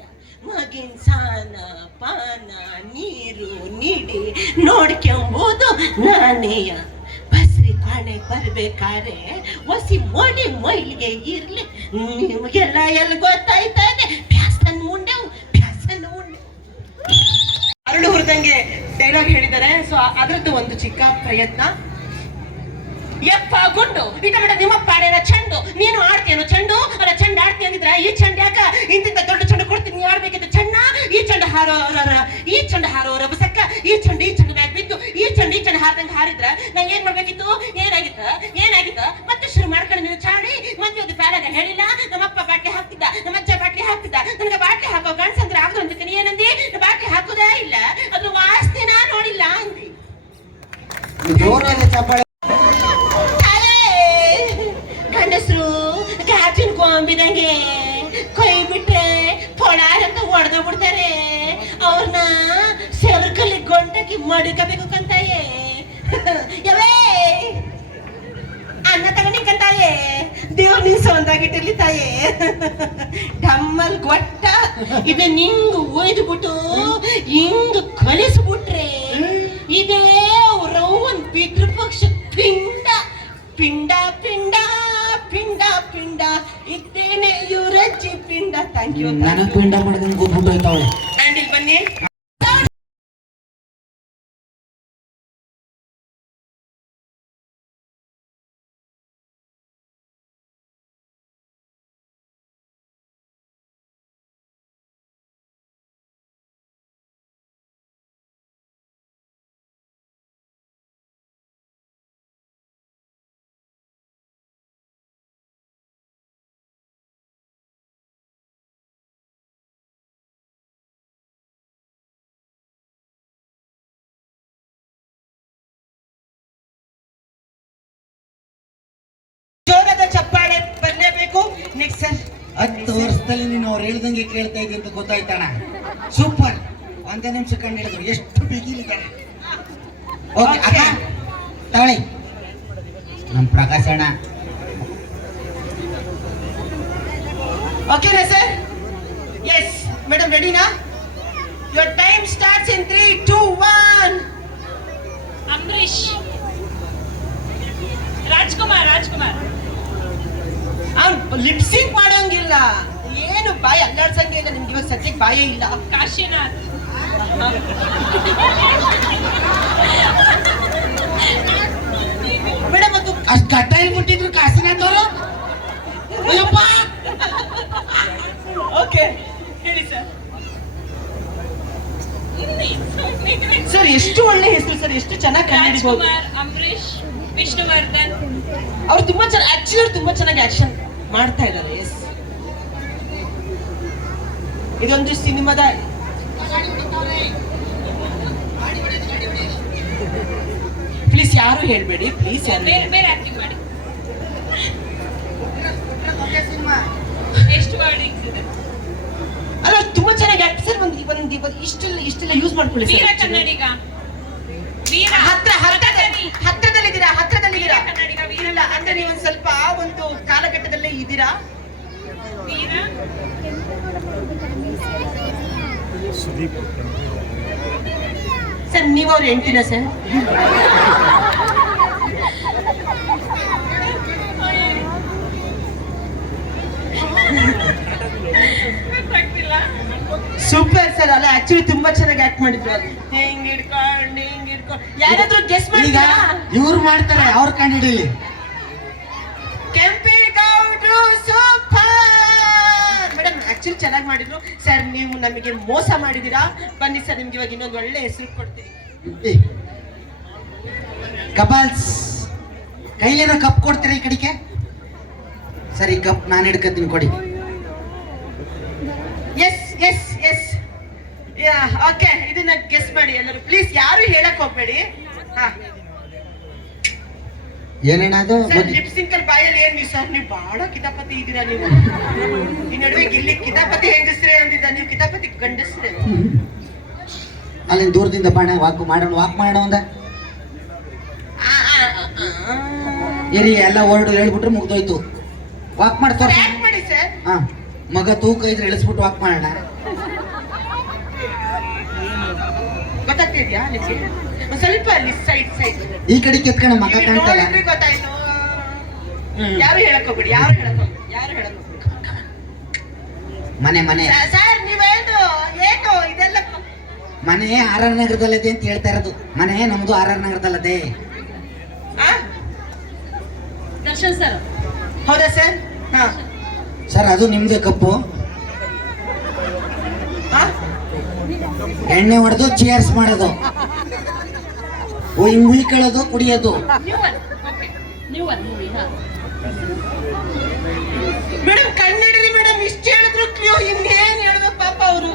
ಮಗಿನ ಸಾನ ಪಾನ ನೀರು ನೀಡಿ ನೋಡ್ಕೊಂಬುದು ನಾನೇಯ ಬಸ್ರಿ ಕಾಣೆ ಬರ್ಬೇಕಾರೆ ಒಸಿ ಮೋಡಿ ಮೈಲಿಗೆ ಇರ್ಲಿ ನಿಮಗೆಲ್ಲ ಎಲ್ಲಿ ಗೊತ್ತಾಯ್ತಾನೆ ಪ್ಯಾಸನ್ ಮುಂಡೆ ಅರಳು ಹುರಿದಂಗೆ ಡೈಲಾಗ್ ಹೇಳಿದ್ದಾರೆ. ಸೊ ಅದ್ರದ್ದು ಒಂದು ಚಿಕ್ಕ ಪ್ರಯತ್ನ. ಯಪ್ಪ ಗುಂಡು ಇಟ ಬಿಡ ನಿಮ್ಮ ಪಾಡೇನ ಚೆಂಡು, ನೀನು ಆಡ್ತೀಯನು ಚೆಂಡು, ಅಲ್ಲ ಚೆಂಡು ಆಡ್ತಿ ಅಂದಿದ್ರ ಈ ಚೆಂಡು ಯಾಕ ಇಂತಿಂತ ದೊಡ್ಡ ಚೆಂಡು ಕೊಡ್ತೀನಿ, ನೀ ಆಡ್ಬೇಕಿತ್ತು ಚೆಂಡ. ಈ ಚೆಂಡು ಹಾರೋ ರಭಸಕ್ಕ ಈ ಚೆಂಡು ಮ್ಯಾಗ ಬಿದ್ದು ಈ ಚೆಂಡು ಹಾರ್ದಂಗೆ ಹಾರಿದ್ರ ನಂಗೆ ಏನ್ ಮಾಡ್ಬೇಕಿತ್ತು? ಏನಾಗಿತ್ತ ಮತ್ತೆ ಶುರು ಮಾಡ್ಕೊಂಡು ನೀನು ಚಾಡಿ ಮತ್ತೆ ಒಂದು ಪ್ಯಾಲಾಗ ಹೇಳಿಲ್ಲ. ನಮ್ಮಪ್ಪ ಬಾಟ್ಲಿ ಹಾಕ್ತಿದ್ದ, ನಮ್ಮ ಅಜ್ಜ ಬಾಟ್ಲಿ ಹಾಕ್ತಿದ್ದ, ನನಗೆ ಬಾಟ್ಲಿ ಹಾಕೋ ಗಂಡ್ಸಂದ್ರೆ ಆಗ್ದು ಅಂತ ನೀ ಏನಂದಿ? ಬಾಟ್ಲಿ ಹಾಕುದೇ ಇಲ್ಲ, ಅದ್ರ ವಾಸ್ತಿನ ನೋಡಿಲ್ಲ ಅಂದಿ. ಗಂಡಸರು ಗಾಜಿನ ಕೊಂಬಿದಂಗೆ ಕೈ ಬಿಟ್ರೆ ಪೊಳಾರ್ ಅಂತ ಹೊಡೆದ ಬಿಡ್ತಾರೆ. ಅವ್ರನ್ನ ಸೆವರ್ಕಲ್ಲಿ ಗೊಂಡಕ್ಕೆ ಮಡಿಕಬೇಕು ಕಂತಾಯೇ. ಯವೇ ಅನ್ನ ತಗೊಂಡಿಕ್ಕಂತಾಯೇ, ದೇವ್ರ ನಿನ್ ಸೊಂದಾಗಿಟ್ಟಿರ್ಲಿ ತಾಯೇ. ಡಮ್ಮಲ್ ಗೊಟ್ಟ ಇದು ನಿಂಗ್ ಒಯ್ದುಬಿಟ್ಟು ಹಿಂಗ್ ಕಲಿಸ್ಬಿಟ್ರೆ ಇದೇ ರೌನ್ ಪಿತೃ ಪಕ್ಷ ಪಿಂಡ ಪಿಂಡ ಪಿಂಡ ಪಿಂಡ ಪಿಂಡ ಇದ್ದೇನೆ ಇವರಜ್ಜಿ ಪಿಂಡ. Thank you. ನನಗೆ ಪಿಂಡ ಮಾಡಿದಂಗೆ ಗೊಬ್ಬುಂಡೋಯ್ತಾವೆ. ಬನ್ನಿ. ಅವ್ರು ಹೇಳ್ದಂಗೆ ಕೇಳ್ತಾ ಇದ್ದೆ ಅಂತ ಗೊತ್ತಾಯ್ತಣ್ಣ. ಸೂಪರ್, ಒಂದೇ ನಿಮಿಷ ಕಂಡು ಹಿಡಿದ್ರು, ಎಷ್ಟು ಬಿಗಿಲಿದ್ದಾರೆ. ಓಕೆ ಅಕ್ಕ ತಗೊಳ್ಳಿ ನಮ್ಮ ಪ್ರಕಾಶ್ ಅಣ್ಣ. ಓಕೆನಾ ಸರ್? ಎಸ್ ಮೇಡಮ್, ರೆಡಿನಾ? Your time starts in 3, 2, 1. Ambareesh, Rajkumar. Lip sync ಮಾಡೋಂಗಿಲ್ಲ, ಏನು ಬಾಯಿ ಅಲ್ಲಾಡ್ಸಂಗಿಲ್ಲ ನಿಮ್ಗೆ. ಇವಾಗ ಸದ್ಯಕ್ಕೆ ಬಾಯೇ ಇಲ್ಲ. ಕಾಶಿನಾಥ್, ಮೇಡಮ್ ಅದು ಅಷ್ಟು ಕಟ್ಟಾಗಿ ಮುಟ್ಟಿದ್ರು ಕಾಸಿನಾಥ್ ಅವರು. ಅಯ್ಯಪ್ಪ, ಓಕೆ ಹೇಳಿ ಸರ್. ಸರ್ ಎಷ್ಟು ಒಳ್ಳೆ ಹೆಸರು ಸರ್, ಎಷ್ಟು ಚೆನ್ನಾಗಿ ಕಂಡಿಡ್ಬೋದು. ರಾಜ್ಕುಮಾರ್, ಅಂಬರೀಶ್, ವಿಷ್ಣುವರ್ಧನ್. ಅವ್ರು ತುಂಬಾ ಚೆನ್ನಾಗಿ, ಆಕ್ಚುಲಿ ಅವ್ರು ತುಂಬಾ ಚೆನ್ನಾಗಿ ಆಕ್ಷನ್ ಮಾಡ್ತಾ ಇದ್ದಾರೆ. ಎಸ್, ಇದೊಂದು ಸಿನಿಮಾದ ಪ್ಲೀಸ್ ಯಾರು ಹೇಳ್ಬೇಡಿ, ಪ್ಲೀಸ್. ಬೇರೆ ಆಕ್ಟಿಂಗ್ ಮಾಡಿ. ಎಷ್ಟು ವರ್ಡಿಂಗ್ಸ್ ಇದೆ? ಅಲ್ಲ ತುಂಬಾ ಚೆನ್ನಾಗಿ ಆಕ್ಟ್ ಸರ್. ಒಂದು ಇಷ್ಟೆಲ್ಲ ಯೂಸ್ ಮಾಡ್ಕೊಳ್ಳಿ ವೀರ ಸರ್. ಕನ್ನಡಿಗ, ವೀರ ಹತ್ರದಲ್ಲಿದ್ದೀರಾ? ವೀರ ಕನ್ನಡಿಗ, ವೀರ ಇಲ್ಲ ಅಂದ್ರೆ ನೀವು ಒಂದು ಸ್ವಲ್ಪ ಆ ಒಂದು ಕಾಲಘಟ್ಟದಲ್ಲೇ ಇದ್ದೀರಾ. ವೀರ ಸರ್ ನೀವು ಅವ್ರ ಹೆಂಡ್ತಿನ ಸರ್? ಗೊತ್ತಾಗ್ತಿಲ್ಲ. Super sir. ಅಲ್ಲ ಆಕ್ಚುಲಿ ತುಂಬಾ ಚೆನ್ನಾಗಿ ಆಕ್ಟ್ ಮಾಡಿದ್ರು. ಹಿಂಗ್ ಹಿಡ್ಕೊಂಡು ಯಾರಾದ್ರೂ ಗೆಸ್ ಈಗ ಮಾಡಿದ್ರಾ? ಇವ್ರು ಮಾಡ್ತಾರೆ, ಅವ್ರ ಕಂಡು ಹಿಡೀಲಿ. ಕೆಂಪೇಗೌಡ್ರು ಸೂಪರ್ ಮೇಡಮ್. ಆಕ್ಚುಲಿ ಚೆನ್ನಾಗಿ ಮಾಡಿದ್ರು ಸರ್. ನೀವು ನಮಗೆ ಮೋಸ ಮಾಡಿದೀರಾ. ಬನ್ನಿ ಸರ್, ನಿಮ್ಗೆ ಇವಾಗ ಇನ್ನೊಂದು ಒಳ್ಳೆ ಹೆಸರು ಕೊಡ್ತೀನಿ. ಕಪಾಲ್ಸ್, ಕೈಲೇನೋ ಕಪ್ ಕೊಡ್ತೀರಾ ಈ ಕಡೆಗೆ? ಸರಿ, ಕಪ್ ನಾನು ಹಿಡ್ಕತ್ತೀನಿ, ಕೊಡಿ. Yes yes yes, okay. ಇದನ್ನ ಗೆಸ್ ಮಾಡಿ ಎಲ್ಲರೂ ಪ್ಲೀಸ್. ಯಾರು ಹೇಳಕ್ ಹೋಗ್ಬೇಡಿ. ಹಾ ಏನೇನ ಅದು? ಸರ್ ಲಿಪ್ ಸಿಂಕಲ್ ಬಾಯಲ್ಲಿ ಏನ್ ನೀವು ಸರ್? ನೀವು ಬಹಳ ಕಿತಾಪತಿ ಇದ್ದೀರಾ ನೀವು. ಈ ನಡುವೆ ಗಿಲ್ಲಿ ಕಿತಾಪತಿ ಹೆಂಗಸ್ರೆ ಅಂದಿದ್ದ, ನೀವು ಕಿತಾಪತಿ ಗಂಡಸ್ರೆ. ಅಲ್ಲಿಂದ ದೂರದಿಂದ ಬಾಣ ವಾಕ್ ಮಾಡೋಣ ಒಂದ. ಇರಿ, ಎಲ್ಲ ವರ್ಡ್ ಹೇಳ್ಬಿಟ್ರೆ ಮುಗ್ದೋಯ್ತು. ವಾಕ್ ಮಾಡ್ತಾರ. ಆಕ್ಟ್ ಮಾಡಿ ಸರ್. ಹಾ, ಮಗ ತೂಕ ಇದ್ರೆ ಇಳಿಸ್ಬಿಟ್ಟು ವಾಕ್ ಮಾಡೋಣ. ಗೊತ್ತಾಗ್ತಿದ್ಯಾ ನಿಮ್ಗೆ? ಒಂದ್ ಸ್ವಲ್ಪ ಅಲ್ಲಿ ಸೈಡ್ ಈ ಕಡೆ ಕೆತ್ಕೊಂಡ ಮಗ ಕಾಣ್ತಲ್ಲ. ನೋಡಿದ್ರೆ ಗೊತ್ತಾಯ್ತು. ಯಾರು ಹೇಳಕ್ ಹೋಗ್ಬಿಡಿ, ಯಾರು ಹೇಳಕ್ ಹೋಗ್ಬಿಡಿ. ಮನೆ ಸರ್ ನೀವೇನು ಏನು ಇದೆಲ್ಲ? ಮನೆ ಆರ್ ನಗರದಲ್ಲದೆ ಅಂತ ಹೇಳ್ತಾ ಇರೋದು. ಮನೆ ನಮ್ದು ಆರ್ ನಗರದಲ್ಲದೆ. ಆ? ದರ್ಶನ್ ಸರ್. ಹೌದಾ ಸರ್? ಹಾ ಸರ್, ಅದು ನಿಮ್ದೇ ಕಪ್ಪು. ಹಾ ಎಣ್ಣೆ ಹೊಡೆದು ಚೇರ್ಸ್ ಮಾಡೋದು, ಹಿಂಗ್ ಉಯ್ಕೊಳ್ಳೋದು, ಕುಡಿಯೋದು. New one movie. ಮೇಡಮ್ ಕನ್ನಡಿರಿ ಮೇಡಮ್. ಇಷ್ಟು ಹೇಳಿದ್ರು ಕ್ಲೂ, ಇನ್ನೇನ್ ಹೇಳ್ಬೇಕು ಪಾಪ ಅವರು.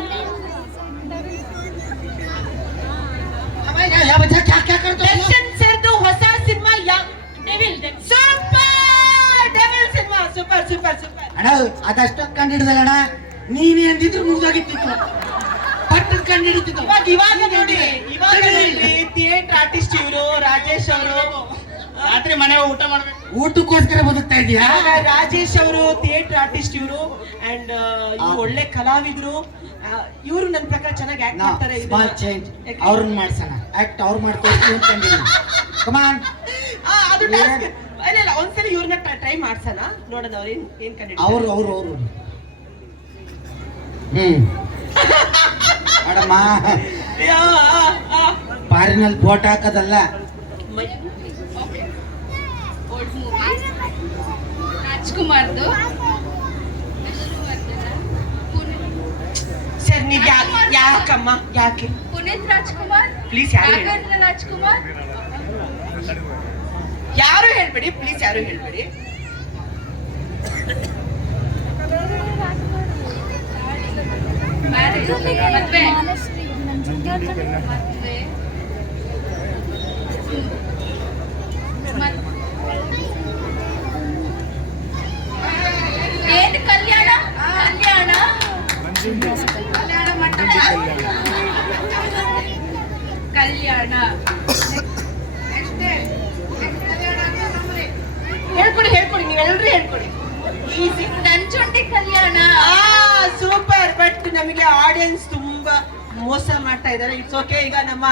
ದರ್ಶನ್ ಸರ್ದು ಹೊಸ cinema devil. Super devil cinema. Super super super. ಅಣ್ಣ, ಅದಷ್ಟು ಕಂಡು ಹಿಡಿದಲ್ಲಣ್ಣ. ನೀನೇ ಅಂದಿದ್ರು ಮುಗ್ದೋಗಿತ್ತಿತ್ತು. ಪಟ್ಟದ ಕಂಡು ಹಿಡಿತಿತ್ತು. ಇವಾಗ ನೋಡಿ ಥಿಯೇಟರ್ ಆರ್ಟಿಸ್ಟ್ ಇವರು ರಾಜೇಶ್ ಅವರು. ರಾತ್ರಿ ಮನೆ ಊಟ ಮಾಡ್ಬೇಕು. ಊಟಕ್ಕೋಸ್ಕರ ಬದುಕ್ತಾ ಇದೀಯಾ? ರಾಜೇಶ್ ಅವರು ಥಿಯೇಟರ್ ಆರ್ಟಿಸ್ಟ್ ಇವರು. ಅಂಡ್ ಇವ್ರು ಒಳ್ಳೆ ಕಲಾವಿದ್ರು. ಇವರು ನನ್ನ ಪ್ರಕಾರ ಚೆನ್ನಾಗಿ ಆಕ್ಟ್ ಮಾಡ್ತಾರೆ. ಸ್ಮಾಲ್ ಚೇಂಜ್, ಅವ್ರನ್ನ ಮಾಡ್ಸೋಣ. ಆಕ್ಟ್ ಅವ್ರು ಮಾಡ್ತಾರೆ. ಕಮಾನ್, ಅದು ಟಾಸ್ಕ್. ಇಲ್ಲ ಒಂದ್ಸಲಿ ಇವ್ರನ್ನ ಟ್ರೈ ಮಾಡ್ಸೋಣ, ನೋಡೋಣ ಅವ್ರು ಏನ್ ಕಂಡು. ಅವರು ಮಾಡಮ್ಮ. ಪಾರಿನಲ್ಲಿ ಫೋಟೋ ಹಾಕೋದಲ್ಲ. ರಾಜ್ಕುಮಾರ್ದು. ಸರ್ ನೀವು ಯಾಕಮ್ಮ ಯಾಕೆ? ಪುನೀತ್ ರಾಜ್ಕುಮಾರ್. ಪ್ಲೀಸ್ ಯಾರು ನಾಗೇಂದ್ರ ರಾಜ್ಕುಮಾರ್. ಯಾರು ಹೇಳ್ಬೇಡಿ ಪ್ಲೀಸ್, ಯಾರು ಹೇಳ್ಬೇಡಿ. ಮದ್ವೆ. ಏನ್ ಕಲ್ಯಾಣ? ನಮಗೆ ಆಡಿಯನ್ಸ್ ತುಂಬಾ ಮೋಸ ಮಾಡ್ತಾ ಇದ್ದಾರೆ. It's okay. ಈಗ ನಮ್ಮ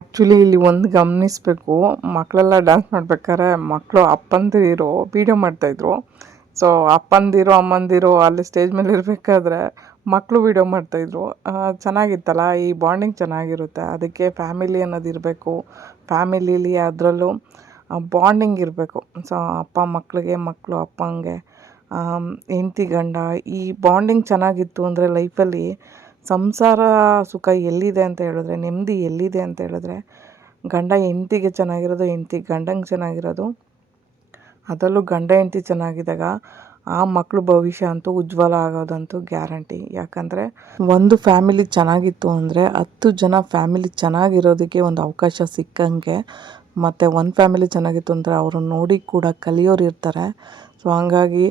ಆ್ಯಕ್ಚುಲಿ ಇಲ್ಲಿ ಒಂದು ಗಮನಿಸಬೇಕು, ಮಕ್ಕಳೆಲ್ಲ ಡ್ಯಾನ್ಸ್ ಮಾಡ್ಬೇಕಾದ್ರೆ ಮಕ್ಕಳು ಅಪ್ಪಂದಿರು ವೀಡಿಯೋ ಮಾಡ್ತಾಯಿದ್ರು. ಸೊ ಅಪ್ಪಂದಿರು ಅಮ್ಮಂದಿರು ಅಲ್ಲಿ ಸ್ಟೇಜ್ ಮೇಲೆ ಇರಬೇಕಾದ್ರೆ ಮಕ್ಕಳು ವೀಡಿಯೋ ಮಾಡ್ತಾಯಿದ್ರು. ಚೆನ್ನಾಗಿತ್ತಲ್ಲ, ಈ ಬಾಂಡಿಂಗ್ ಚೆನ್ನಾಗಿರುತ್ತೆ. ಅದಕ್ಕೆ ಫ್ಯಾಮಿಲಿ ಅನ್ನೋದು ಇರಬೇಕು. ಫ್ಯಾಮಿಲೀಲಿ ಅದರಲ್ಲೂ ಬಾಂಡಿಂಗ್ ಇರಬೇಕು. ಸೊ ಅಪ್ಪ ಮಕ್ಕಳಿಗೆ, ಮಕ್ಕಳು ಅಪ್ಪಂಗೆ, ಹೆಂಡತಿ ಗಂಡ, ಈ ಬಾಂಡಿಂಗ್ ಚೆನ್ನಾಗಿತ್ತು ಅಂದರೆ ಲೈಫಲ್ಲಿ ಸಂಸಾರ ಸುಖ ಎಲ್ಲಿದೆ ಅಂತ ಹೇಳಿದ್ರೆ, ನೆಮ್ಮದಿ ಎಲ್ಲಿದೆ ಅಂತ ಹೇಳಿದ್ರೆ, ಗಂಡ ಹೆಂಡ್ತಿಗೆ ಚೆನ್ನಾಗಿರೋದು, ಹೆಂಡ್ತಿ ಗಂಡಂಗೆ ಚೆನ್ನಾಗಿರೋದು. ಅದರಲ್ಲೂ ಗಂಡ ಹೆಂಡ್ತಿ ಚೆನ್ನಾಗಿದ್ದಾಗ ಆ ಮಕ್ಕಳು ಭವಿಷ್ಯ ಅಂತೂ ಉಜ್ವಲ ಆಗೋದಂತೂ ಗ್ಯಾರಂಟಿ. ಯಾಕಂದರೆ ಒಂದು ಫ್ಯಾಮಿಲಿ ಚೆನ್ನಾಗಿತ್ತು ಅಂದರೆ 10 ಜನ ಫ್ಯಾಮಿಲಿ ಚೆನ್ನಾಗಿರೋದಕ್ಕೆ ಒಂದು ಅವಕಾಶ ಸಿಕ್ಕಂಗೆ. ಮತ್ತು ಒಂದು ಫ್ಯಾಮಿಲಿ ಚೆನ್ನಾಗಿತ್ತು ಅಂದರೆ ಅವ್ರನ್ನ ನೋಡಿ ಕೂಡ ಕಲಿಯೋರು ಇರ್ತಾರೆ. ಸೊ ಹಂಗಾಗಿ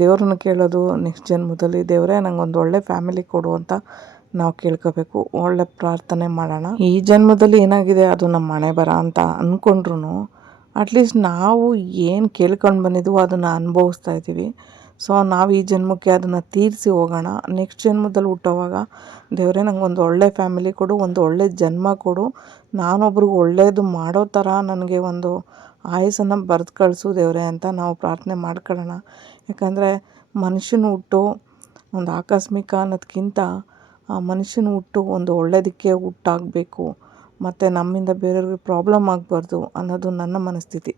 ದೇವ್ರನ್ನ ಕೇಳೋದು ನೆಕ್ಸ್ಟ್ ಜನ್ಮದಲ್ಲಿ, ದೇವರೇ ನಂಗೊಂದು ಒಳ್ಳೆ ಫ್ಯಾಮಿಲಿ ಕೊಡು ಅಂತ ನಾವು ಕೇಳ್ಕೋಬೇಕು. ಒಳ್ಳೆ ಪ್ರಾರ್ಥನೆ ಮಾಡೋಣ. ಈ ಜನ್ಮದಲ್ಲಿ ಏನಾಗಿದೆ ಅದು ನಮ್ಮ ಹಣೆ ಬರ ಅಂತ ಅಂದ್ಕೊಂಡ್ರು ಅಟ್ಲೀಸ್ಟ್ ನಾವು ಏನು ಕೇಳ್ಕೊಂಡು ಬಂದಿದ್ವೋ ಅದನ್ನು ಅನುಭವಿಸ್ತಾ ಇದ್ದೀವಿ. ಸೊ ನಾವು ಈ ಜನ್ಮಕ್ಕೆ ಅದನ್ನು ತೀರಿಸಿ ಹೋಗೋಣ. ನೆಕ್ಸ್ಟ್ ಜನ್ಮದಲ್ಲಿ ಹುಟ್ಟೋವಾಗ ದೇವರೇ ನಂಗೊಂದು ಒಳ್ಳೆ ಫ್ಯಾಮಿಲಿ ಕೊಡು, ಒಂದು ಒಳ್ಳೆ ಜನ್ಮ ಕೊಡು, ನಾನೊಬ್ರಿಗೆ ಒಳ್ಳೆಯದು ಮಾಡೋ ಥರ ನನಗೆ ಒಂದು ಆಯಸ್ಸನ್ನು ಬರೆದು ಕಳಿಸು ದೇವರೇ ಅಂತ ನಾವು ಪ್ರಾರ್ಥನೆ ಮಾಡ್ಕೊಳ್ಳೋಣ. ಯಾಕಂದರೆ ಮನುಷ್ಯನ ಹುಟ್ಟು ಒಂದು ಆಕಸ್ಮಿಕ ಅನ್ನೋದಕ್ಕಿಂತ ಮನುಷ್ಯನ ಹುಟ್ಟು ಒಂದು ಒಳ್ಳೆಯದಕ್ಕೆ ಹುಟ್ಟಾಗಬೇಕು. ಮತ್ತು ನಮ್ಮಿಂದ ಬೇರೆಯವ್ರಿಗೆ ಪ್ರಾಬ್ಲಮ್ ಆಗಬಾರ್ದು ಅನ್ನೋದು ನನ್ನ ಮನಸ್ಥಿತಿ.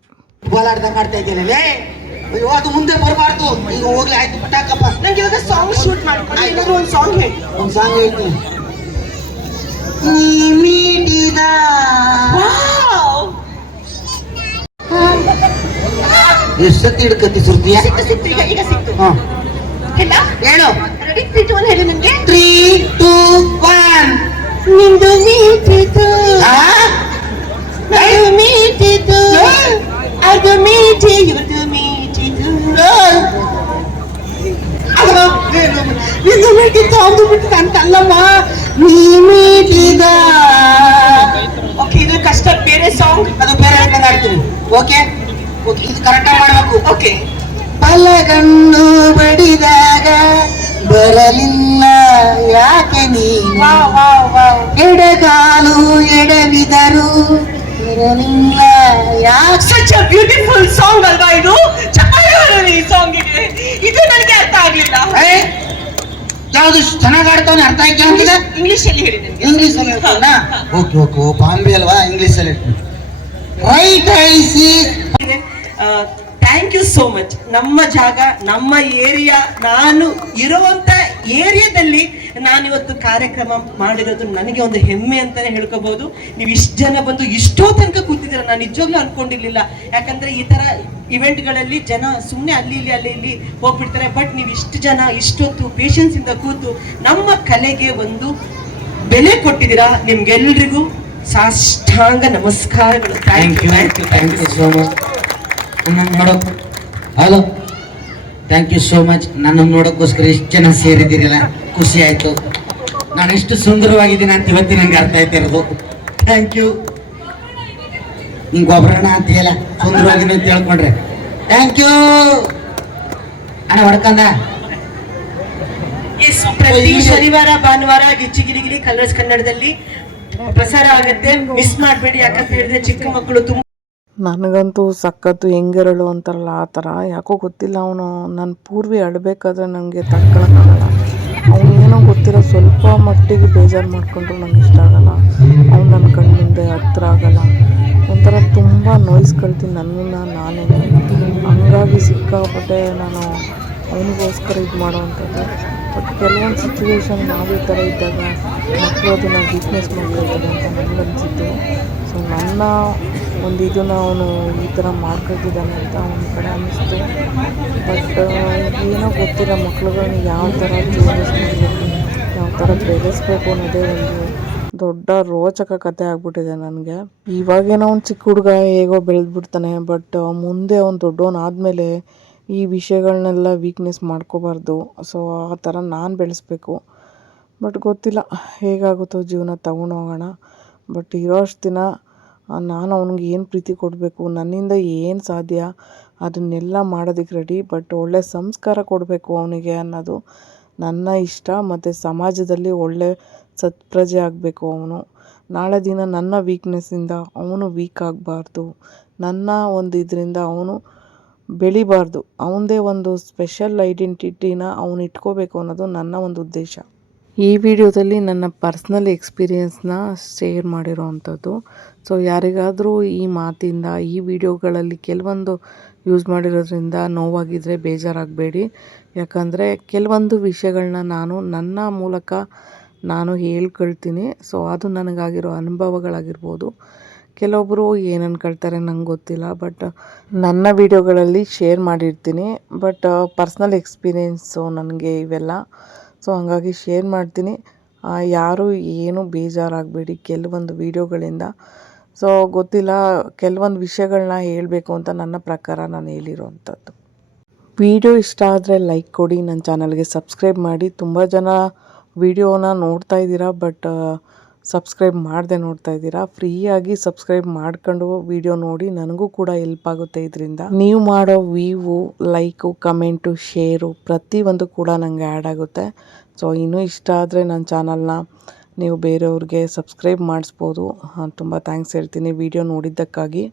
ಗೋಲಾಡ್ದಂಗೆ ಆಡ್ತಾ ಇದ್ದೀನಲ್ಲೇ, ಅಯ್ಯೋ ಅದು ಮುಂದೆ ಬರಬಾರ್ದು. ಈಗ ಹೋಗ್ಲಿ, ಆಯ್ತು ಪಟಾಕಪ್ಪ. ನಂಗೆ ಇವಾಗ ಸಾಂಗ್ ಶೂಟ್ ಮಾಡ್ಕೊಂಡು ಏನಾದ್ರು ಒಂದು ಸಾಂಗ್ ಹೇಳಿ. ಒಂದು ಸಾಂಗ್ ಹೇಳ್ತೀನಿ. ನೀ ಮೀಟಿದ ಎಷ್ಟು ಸತಿ ಹಿಡ್ಕತ್ತಿ ಸುರ್ತಿಯ? ಸಿಕ್ತು ಈಗ ಸಿಕ್ತು. ಹಾಂ ಇಲ್ಲ ಹೇಳು. ರೆಡಿ 3 2 1 ಹೇಳಿ ನನಗೆ. 3 2 1. ನಿಂದು ಮೀಟಿತು, ಅದು ಮೀಟಿತು, ಅದು ಮೀಟಿ, ಇವ್ರದ್ದು ಮೀಟಿತು, ನಿಂದು ಮೀಟಿತ್ತು, ಅದು ಮೀಟಿತು ಅಂತ ಅಲ್ಲಮ್ಮ, ನೀ ಮೀಟಿದ. ಓಕೆ, ಇದು ಕಷ್ಟ. ಬೇರೆ ಸಾಂಗ್ ಅದು ಬೇರೆ ಹೇಳ್ದಂಗೆ ಆಡ್ತೀನಿ. ಓಕೆ ಓಕೆ, ಇದು ಕರೆಕ್ಟಾಗಿ ಮಾಡಬೇಕು. ಓಕೆ. ಬಲಗಣ್ಣು ಬಡಿದಾಗ ಬರಲಿಲ್ಲ ಯಾಕೆ ನೀನು, ಎಡಗಾಲು ಎಡವಿದರು ಬರಲಿಲ್ಲ ಯಾಕೆ. ಸಚ್ ಅ ಬ್ಯೂಟಿಫುಲ್ ಸಾಂಗ್ ಅಲ್ವಾ ಇದು? ಚೆನ್ನಾಗಿ ಈ ಸಾಂಗಿಗೆ. ಇದು ನನಗೆ ಅರ್ಥ ಆಗ್ಲಿಲ್ಲ. ಯಾವ್ದು ಚೆನ್ನಾಗಿ ಆಡ್ತಾವನೆ, ಅರ್ಥ ಆಯ್ಕೆ ಅಂತಿಲ್ಲ. ಇಂಗ್ಲಿಷ್ ಅಲ್ಲಿ ಹೇಳಿ ನನಗೆ. ಇಂಗ್ಲಿಷ್ ಅಲ್ಲಿ ಹೇಳ್ತಾನ. ಓಕೆ ಓಕೆ, ಬಾಂಬೆ ಅಲ್ವಾ, ಇಂಗ್ಲಿಷ್ ಅಲ್ಲಿ ಹೇಳ್ತೀನಿ. Right I see. Thank you so much. ನಮ್ಮ ಜಾಗ, ನಮ್ಮ ಏರಿಯಾ, ನಾನು ಇರುವಂತ ಏರಿಯಾದಲ್ಲಿ ನಾನಿವತ್ತು ಕಾರ್ಯಕ್ರಮ ಮಾಡಿರೋದು ನನಗೆ ಒಂದು ಹೆಮ್ಮೆ ಅಂತಾನೆ ಹೇಳ್ಕೋಬಹುದು. ನೀವು ಇಷ್ಟು ಜನ ಬಂದು ಇಷ್ಟೋ ತನಕ ಕೂತಿದ್ದೀರ, ನಾನು ನಿಜವಾಗ್ಲೂ ಅನ್ಕೊಂಡಿರ್ಲಿಲ್ಲ. ಯಾಕಂದ್ರೆ ಈ ತರ ಇವೆಂಟ್ಗಳಲ್ಲಿ ಜನ ಸುಮ್ಮನೆ ಅಲ್ಲಿ ಇಲ್ಲಿ ಹೋಗ್ಬಿಡ್ತಾರೆ. ಬಟ್ ನೀವು ಇಷ್ಟು ಜನ ಇಷ್ಟೊತ್ತು ಪೇಷನ್ಸ್ ಇಂದ ಕೂತು ನಮ್ಮ ಕಲೆಗೆ ಒಂದು ಬೆಲೆ ಕೊಟ್ಟಿದ್ದೀರಾ. ನಿಮ್ಗೆಲ್ರಿಗೂ ಸಾಷ್ಟಾಂಗ ನಮಸ್ಕಾರಗಳು. Thank you so much. ನನ್ನನ್ನು ನೋಡೋಕೆ hello, thank you so much. ನನ್ನನ್ನು ನೋಡೋಕ್ಕೋಸ್ಕರ ಇಷ್ಟು ಜನ ಸೇರಿದ್ದೀರಲ್ಲ, ಖುಷಿ ಆಯಿತು. ನಾನು ಎಷ್ಟು ಸುಂದರವಾಗಿದ್ದೀನಿ ಅಂತ ಇವತ್ತಿನ ನನಗೆ ಅರ್ಥ ಆಯ್ತಿರೋದು. Thank you. ಹಿಂಗೆ ಒಬ್ಬರಣ ಅಂತೀಯಲ್ಲ, ಸುಂದರವಾಗಿದ್ದೀನಿ ಅಂತ ಹೇಳ್ಕೊಂಡ್ರೆ ಥ್ಯಾಂಕ್ ಯು ಅಣ್ಣ. ಹೊಡ್ಕಂದ ಪ್ರತಿ ಶನಿವಾರ ಭಾನುವಾರ ಗಿಚ್ಚಿಗಿರಿಗಿರಿ ಕಲರ್ಸ್ ಕನ್ನಡದಲ್ಲಿ ಪ್ರಸಾರ ಆಗುತ್ತೆ. ಮಿಸ್ ಮಾಡಬೇಡಿ. ಯಾಕಂತ ಹೇಳಿದ್ರೆ ಚಿಕ್ಕ ಮಕ್ಕಳು ತುಂಬ. ನನಗಂತೂ ಸಖತ್ತು ಹೆಂಗಿರಳು ಅಂತಾರಲ್ಲ ಆ ಥರ. ಯಾಕೋ ಗೊತ್ತಿಲ್ಲ, ಅವನು ನನ್ನ ಪೂರ್ವಿ ಅಳಬೇಕಾದ್ರೆ ನನಗೆ ತಡ್ಕೊಳಕ್ಕಾಗಲ್ಲ. ಅವನೇನೋ ಗೊತ್ತಿರೋ ಸ್ವಲ್ಪ ಮಟ್ಟಿಗೆ ಬೇಜಾರು ಮಾಡಿಕೊಂಡ್ರು ನಂಗೆ ಇಷ್ಟ ಆಗಲ್ಲ. ಅವ್ನು ನನ್ನ ಕಣ್ಣು ಮುಂದೆ ಹತ್ರ ಆಗಲ್ಲ. ಒಂಥರ ತುಂಬ ನೋಯಿಸ್ಕೊಳ್ತೀನಿ ನನ್ನನ್ನು ನಾನೇ. ಹಂಗಾಗಿ ಸಿಕ್ಕಾಪಟ್ಟೆ ನಾನು ಅವನಿಗೋಸ್ಕರ ಇದು ಮಾಡೋವಂಥದ್ದು. ಬಟ್ ಕೆಲವೊಂದು ಸಿಚುವೇಶನ್ ನಾವು ಈ ಥರ ಇದ್ದಾಗ ಮಕ್ಕಳು ಅದನ್ನು ವೀಕ್ನೆಸ್ ಮಾಡ್ಕೊಳ್ತಾರೆ ಅಂತ ನನಗನ್ಸಿತ್ತು. ಸೊ ನನ್ನ ಒಂದು ಇದನ್ನು ಅವನು ಈ ಥರ ಮಾಡ್ಕೊಳ್ತಿದ್ದಾನೆ ಅಂತ ಒಂದು ಕಡೆ ಅನ್ನಿಸ್ತು. ಬಟ್ ಏನೋ ಗೊತ್ತಿಲ್ಲ, ಮಕ್ಳುಗಳನ್ನ ಯಾವ ಥರ ಚೇಂಜಸ್ ಮಾಡಬೇಕು, ಯಾವ ಥರ ಬೆಳೆಸ್ಬೇಕು ಅನ್ನೋದೇ ಒಂದು ದೊಡ್ಡ ರೋಚಕ ಕಥೆ ಆಗ್ಬಿಟ್ಟಿದೆ ನನಗೆ. ಇವಾಗೇನೋ ಒಂದು ಚಿಕ್ಕ ಹುಡುಗ ಹೇಗೋ ಬೆಳೆದ್ಬಿಡ್ತಾನೆ. ಬಟ್ ಮುಂದೆ ಅವ್ನು ದೊಡ್ಡವನಾದಮೇಲೆ ಈ ವಿಷಯಗಳನ್ನೆಲ್ಲ ವೀಕ್ನೆಸ್ ಮಾಡ್ಕೋಬಾರ್ದು. ಸೊ ಆ ಥರ ನಾನು ಬೆಳೆಸ್ಬೇಕು. ಬಟ್ ಗೊತ್ತಿಲ್ಲ ಹೇಗಾಗುತ್ತೋ ಜೀವನ, ತಗೊಂಡೋಗೋಣ. ಬಟ್ ಇರೋಷ್ಟು ದಿನ ನಾನು ಅವ್ನಿಗೆ ಏನು ಪ್ರೀತಿ ಕೊಡಬೇಕು, ನನ್ನಿಂದ ಏನು ಸಾಧ್ಯ ಅದನ್ನೆಲ್ಲ ಮಾಡೋದಕ್ಕೆ ರೆಡಿ. ಬಟ್ ಒಳ್ಳೆ ಸಂಸ್ಕಾರ ಕೊಡಬೇಕು ಅವನಿಗೆ ಅನ್ನೋದು ನನ್ನ ಇಷ್ಟ. ಮತ್ತು ಸಮಾಜದಲ್ಲಿ ಒಳ್ಳೆ ಸತ್ಪ್ರಜೆ ಆಗಬೇಕು ಅವನು. ನಾಳೆ ದಿನ ನನ್ನ ವೀಕ್ನೆಸ್ಸಿಂದ ಅವನು ವೀಕ್ ಆಗಬಾರ್ದು, ನನ್ನ ಒಂದು ಇದರಿಂದ ಅವನು ಬೆಳಿಬಾರ್ದು. ಅವನದೇ ಒಂದು ಸ್ಪೆಷಲ್ ಐಡೆಂಟಿಟಿನ ಅವನು ಇಟ್ಕೋಬೇಕು ಅನ್ನೋದು ನನ್ನ ಒಂದು ಉದ್ದೇಶ. ಈ ವಿಡಿಯೋದಲ್ಲಿ ನನ್ನ ಪರ್ಸ್ನಲ್ ಎಕ್ಸ್ಪೀರಿಯೆನ್ಸ್ನ ಶೇರ್ ಮಾಡಿರೋ ಅಂಥದ್ದು. ಸೊ ಯಾರಿಗಾದರೂ ಈ ಮಾತಿಂದ, ಈ ವಿಡಿಯೋಗಳಲ್ಲಿ ಕೆಲವೊಂದು ಯೂಸ್ ಮಾಡಿರೋದ್ರಿಂದ ನೋವಾಗಿದ್ದರೆ ಬೇಜಾರಾಗಬೇಡಿ. ಯಾಕಂದರೆ ಕೆಲವೊಂದು ವಿಷಯಗಳನ್ನ ನಾನು ನನ್ನ ಮೂಲಕ ನಾನು ಹೇಳ್ಕೊಳ್ತೀನಿ. ಸೊ ಅದು ನನಗಾಗಿರೋ ಅನುಭವಗಳಾಗಿರ್ಬೋದು. ಕೆಲವೊಬ್ಬರು ಏನು ಅನ್ಕೊಳ್ತಾರೆ ನಂಗೆ ಗೊತ್ತಿಲ್ಲ, ಬಟ್ ನನ್ನ ವಿಡಿಯೋಗಳಲ್ಲಿ ಶೇರ್ ಮಾಡಿರ್ತೀನಿ. ಬಟ್ ಪರ್ಸ್ನಲ್ ಎಕ್ಸ್ಪೀರಿಯೆನ್ಸು ನನಗೆ ಇವೆಲ್ಲ. ಸೊ ಹಾಗಾಗಿ ಶೇರ್ ಮಾಡ್ತೀನಿ. ಯಾರೂ ಏನು ಬೇಜಾರಾಗಬೇಡಿ ಕೆಲವೊಂದು ವಿಡಿಯೋಗಳಿಂದ. ಸೊ ಗೊತ್ತಿಲ್ಲ, ಕೆಲವೊಂದು ವಿಷಯಗಳನ್ನ ಹೇಳಬೇಕು ಅಂತ ನನ್ನ ಪ್ರಕಾರ ನಾನು ಹೇಳಿರೋವಂಥದ್ದು. ವಿಡಿಯೋ ಇಷ್ಟ ಆದರೆ ಲೈಕ್ ಕೊಡಿ, ನನ್ನ ಚಾನಲ್ಗೆ ಸಬ್ಸ್ಕ್ರೈಬ್ ಮಾಡಿ. ತುಂಬ ಜನ ವಿಡಿಯೋನ ನೋಡ್ತಾ ಇದ್ದೀರಾ, ಬಟ್ ಸಬ್ಸ್ಕ್ರೈಬ್ ಮಾಡದೆ ನೋಡ್ತಾ ಇದ್ದೀರಾ. ಫ್ರೀಯಾಗಿ ಸಬ್ಸ್ಕ್ರೈಬ್ ಮಾಡ್ಕೊಂಡು ವಿಡಿಯೋ ನೋಡಿ, ನನಗೂ ಕೂಡ ಹೆಲ್ಪ್ ಆಗುತ್ತೆ ಇದರಿಂದ. ನೀವು ಮಾಡೋ ವ್ಯೂವು, ಲೈಕು, ಕಮೆಂಟು, ಶೇರು ಪ್ರತಿಯೊಂದು ಕೂಡ ನನಗೆ ಆ್ಯಡ್ ಆಗುತ್ತೆ. ಸೊ ಇನ್ನೂ ಇಷ್ಟ ಆದರೆ ನನ್ನ ಚಾನಲ್ನ ನೀವು ಬೇರೆಯವ್ರಿಗೆ ಸಬ್ಸ್ಕ್ರೈಬ್ ಮಾಡಿಸ್ಬೋದು. ತುಂಬ ಥ್ಯಾಂಕ್ಸ್ ಹೇಳ್ತೀನಿ ವಿಡಿಯೋ ನೋಡಿದ್ದಕ್ಕಾಗಿ.